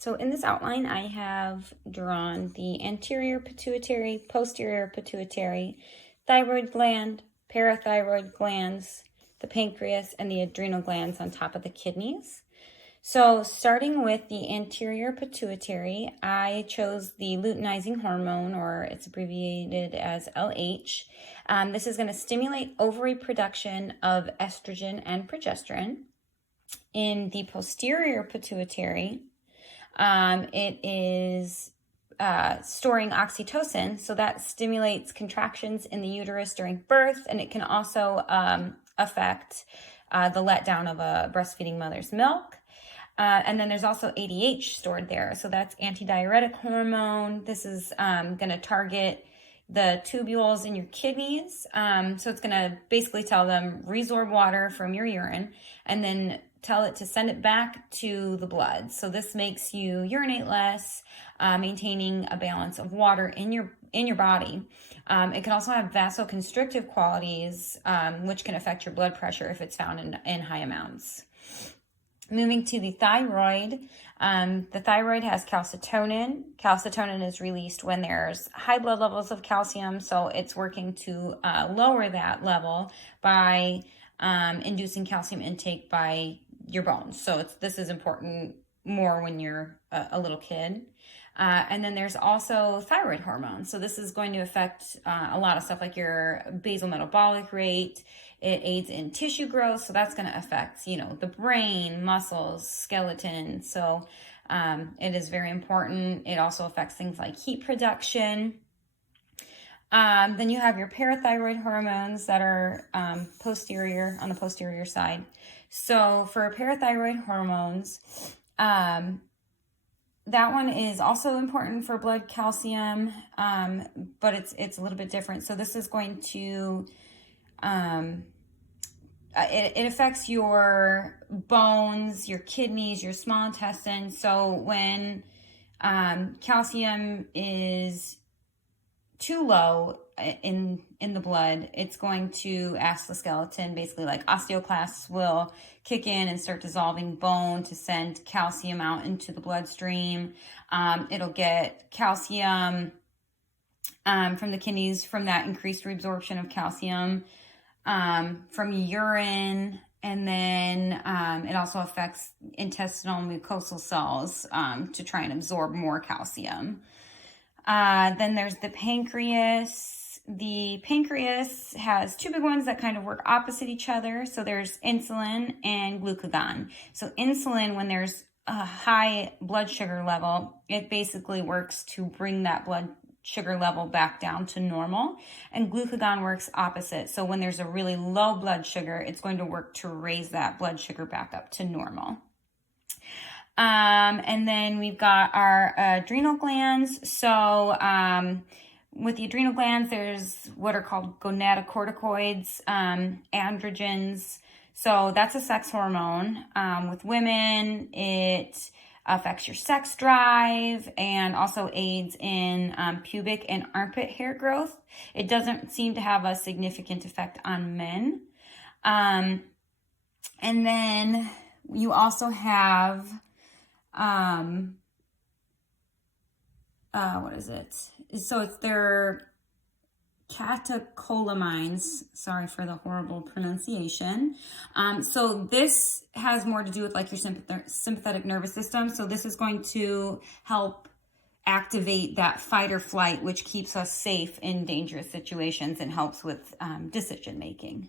So in this outline, I have drawn the anterior pituitary, posterior pituitary, thyroid gland, parathyroid glands, the pancreas, and the adrenal glands on top of the kidneys. So starting with the anterior pituitary, I chose the luteinizing hormone, or it's abbreviated as LH. This is going to stimulate ovary production of estrogen and progesterone. In the posterior pituitary, it is storing oxytocin, so that stimulates contractions in the uterus during birth, and it can also affect the letdown of a breastfeeding mother's milk. And then there's also ADH stored there, so that's antidiuretic hormone. This is going to target the tubules in your kidneys, so it's going to basically tell them resorb water from your urine, and then tell it to send it back to the blood. So this makes you urinate less, maintaining a balance of water in your body. It can also have vasoconstrictive qualities, which can affect your blood pressure if it's found in high amounts. Moving to the thyroid has calcitonin. Calcitonin is released when there's high blood levels of calcium, so it's working to lower that level by inducing calcium intake by your bones. So this is important more when you're a little kid. And then there's also thyroid hormone. So this is going to affect a lot of stuff like your basal metabolic rate. It aids in tissue growth. So that's going to affect, the brain, muscles, skeleton. So it is very important. It also affects things like heat production. Then you have your parathyroid hormones that are on the posterior side. So for parathyroid hormones, that one is also important for blood calcium, but it's a little bit different. So this is going to, it affects your bones, your kidneys, your small intestine. So when calcium is too low in the blood, it's going to ask the skeleton, basically like osteoclasts will kick in and start dissolving bone to send calcium out into the bloodstream. It'll get calcium from the kidneys from that increased reabsorption of calcium from urine. And then it also affects intestinal mucosal cells to try and absorb more calcium. Then there's the pancreas. The pancreas has two big ones that kind of work opposite each other. So there's insulin and glucagon. So insulin, when there's a high blood sugar level, it basically works to bring that blood sugar level back down to normal. And glucagon works opposite. So when there's a really low blood sugar, it's going to work to raise that blood sugar back up to normal. And then we've got our adrenal glands. So with the adrenal glands, there's what are called gonadotropins, androgens. So that's a sex hormone. With women, it affects your sex drive and also aids in pubic and armpit hair growth. It doesn't seem to have a significant effect on men. And then you also have what is it? So it's their catecholamines. Sorry for the horrible pronunciation. So this has more to do with like your sympathetic nervous system. So this is going to help activate that fight or flight, which keeps us safe in dangerous situations and helps with decision making.